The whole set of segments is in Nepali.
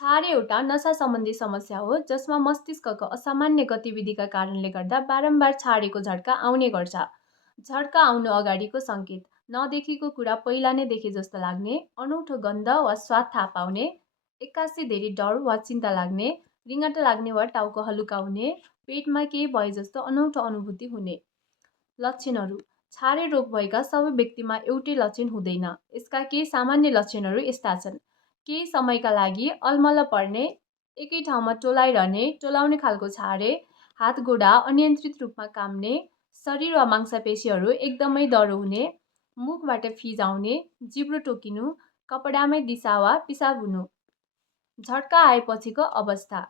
छारे एउटा नसा सम्बन्धी समस्या हो जसमा मस्तिष्कको असामान्य गतिविधिका कारणले गर्दा बारम्बार छाडेको झड्का आउने गर्छ। झड्का आउनु अगाडिको सङ्केत नदेखेको कुरा पहिला नै देखे जस्तो लाग्ने, अनौठो गन्ध वा स्वाद थाहा पाउने, एक्कासी धेरै डर वा चिन्ता लाग्ने, रिङ्गटा लाग्ने वा टाउको हलुका हुने, पेटमा केही भए जस्तो अनौठो अनुभूति हुने। लक्षणहरू छारे रोग भएका सबै व्यक्तिमा एउटै लक्षण हुँदैन। यसका केही सामान्य लक्षणहरू यस्ता छन्। केही समयका लागि अलमल पर्ने, एकै ठाउँमा टोलाइरहने, टोलाउने खालको छारे, हात गोडा अनियन्त्रित रूपमा काम्ने, शरीर वा मांसपेशीहरू एकदमै डह्रो हुने, मुखबाट फिज आउने, जिब्रो टोकिनु, कपडामै दिसा वा पिसाब हुनु। झड्का आएपछिको अवस्था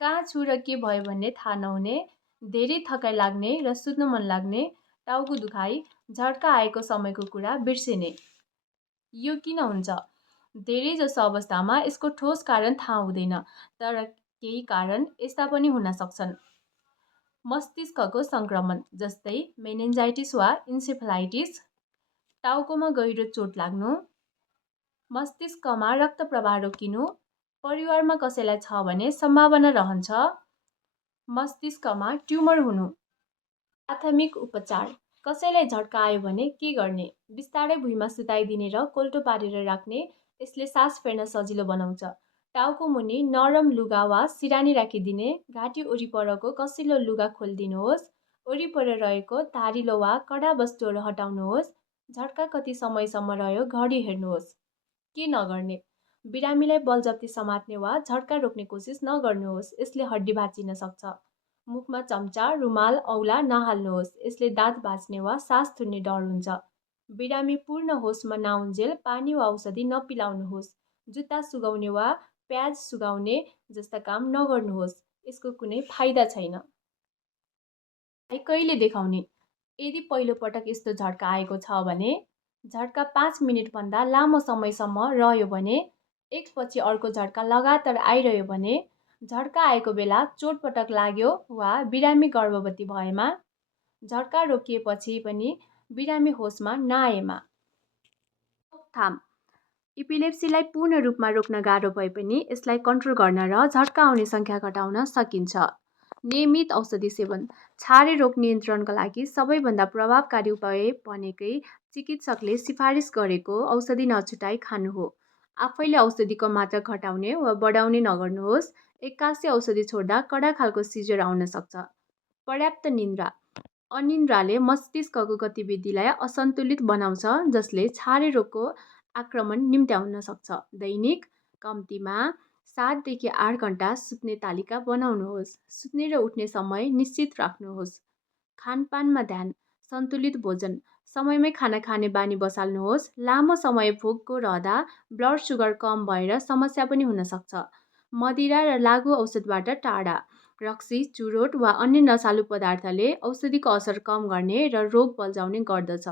कहाँ छु र के भयो भन्ने थाहा नहुने, धेरै थकाइ लाग्ने र सुत्न मन लाग्ने, टाउको दुखाइ, झड्का आएको समयको कुरा बिर्सिने। यो किन हुन्छ? धेरै जसो अवस्थामा यसको ठोस कारण थाहा हुँदैन, तर केही कारण यस्ता पनि हुन सक्छन्। मस्तिष्कको सङ्क्रमण जस्तै मेनिन्जाइटिस वा इन्सेफेलाइटिस, टाउकोमा गहिरो चोट लाग्नु, मस्तिष्कमा रक्त प्रवाह रोकिनु, परिवारमा कसैलाई छ भने सम्भावना रहन्छ, मस्तिष्कमा ट्युमर हुनु। प्राथमिक उपचार कसैलाई झड्का आयो भने के गर्ने? बिस्तारै भुइँमा सुताइदिने र कोल्टो पारेर राख्ने, यसले सास फेर्न सजिलो बनाउँछ। टाउको मुनि नरम लुगा वा सिरानी राखिदिने, घाँटी वरिपरको कसिलो लुगा खोलिदिनुहोस्, वरिपर रहेको धारिलो वा कडा वस्तुहरू हटाउनुहोस्। झड्का कति समयसम्म रह्यो घडी हेर्नुहोस्। के नगर्ने? बिरामीलाई बलजफ्ती समात्ने वा झड्का रोक्ने कोसिस नगर्नुहोस्, यसले हड्डी भाँचिन सक्छ। मुखमा चम्चा, रुमाल, औला नहाल्नुहोस्, यसले दाँत भाँच्ने वा सास थुन्ने डर हुन्छ। बिरामी पूर्ण होसमा नआउन्जेल पानी वा औषधि नपिलाउनुहोस्। जुत्ता सुगाउने वा प्याज सुगाउने जस्ता काम नगर्नुहोस्, यसको कुनै फाइदा छैन। कहिले देखाउने? यदि पहिलो पटक यस्तो झड्का आएको छ भने, झड्का 5 मिनेटभन्दा लामो समयसम्म रह्यो भने, एकपछि अर्को झड्का लगातार आइरह्यो भने, झड्का आएको बेला चोटपटक लाग्यो वा बिरामी गर्भवती भएमा, झड्का रोकिएपछि पनि बिरामी होसमा नआएमा। रोकथाम इपिलेप्सीलाई पूर्ण रूपमा रोक्न गाह्रो भए पनि यसलाई कन्ट्रोल गर्न र झड्का आउने सङ्ख्या घटाउन सकिन्छ। नियमित औषधि सेवन छारे रोग नियन्त्रणका लागि सबैभन्दा प्रभावकारी उपाय भनेकै चिकित्सकले सिफारिस गरेको औषधि नछुटाई खानु हो। आफैले औषधिको मात्रा घटाउने वा बढाउने नगर्नुहोस्। एक्कासी औषधि छोड्दा कडा खालको सिजर आउन सक्छ। पर्याप्त निन्द्रा अनिन्द्राले मस्तिष्कको गतिविधिलाई असन्तुलित बनाउँछ, जसले छारे रोगको आक्रमण निम्त्याउन सक्छ। दैनिक कम्तीमा 7 देखि 8 घण्टा सुत्ने तालिका बनाउनुहोस्। सुत्ने र उठ्ने समय निश्चित राख्नुहोस्। खानपानमा ध्यान सन्तुलित भोजन समयमै खाना खाने बानी बसाल्नुहोस्। लामो समय भोकको रहँदा ब्लड सुगर कम भएर समस्या पनि हुन सक्छ। मदिरा र लागु औषधबाट टाढा रक्सी, चुरोट वा अन्य नसालु पदार्थले औषधिको असर कम गर्ने र रोग बल्झाउने गर्दछ।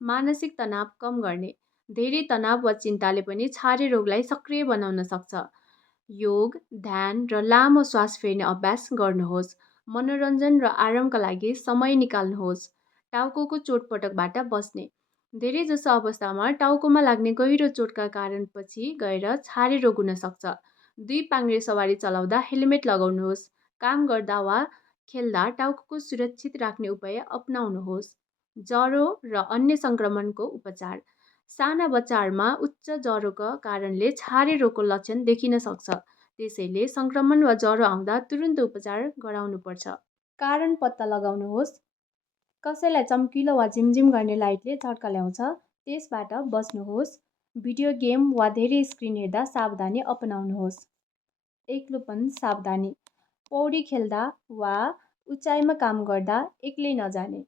मानसिक तनाव कम गर्ने धेरै तनाव वा चिन्ताले पनि छारे रोगलाई सक्रिय बनाउन सक्छ। योग, ध्यान र लामो श्वास फेर्ने अभ्यास गर्नुहोस्। मनोरञ्जन र आरामका लागि समय निकाल्नुहोस्। टाउकोको चोटपटकबाट बस्ने धेरैजसो अवस्थामा टाउकोमा लाग्ने गहिरो चोटका कारण पछि गएर छारे रोग हुन सक्छ। 2 पाङ्ग्रे सवारी चलाउँदा हेलमेट लगाउनुहोस्। काम गर्दा वा खेल्दा टाउको सुरक्षित राख्ने उपाय अपनाउनुहोस्। ज्वरो र अन्य सङ्क्रमणको उपचार साना बच्चाहरूमा उच्च ज्वरोको कारणले छारे रोगको लक्षण देखिन सक्छ। त्यसैले सङ्क्रमण वा ज्वरो आउँदा तुरुन्त उपचार गराउनुपर्छ। कारण पत्ता लगाउनुहोस्। कसैलाई चम्किलो वा झिमझिम गर्ने लाइटले झड्का ल्याउँछ, त्यसबाट बच्नुहोस्। भिडियो गेम वा धेरै स्क्रिन हेर्दा सावधानी अपनाउनुहोस्। एक्लोपन सावधानी पौडी खेल्दा वा उचाइमा काम गर्दा एक्लै नजाने।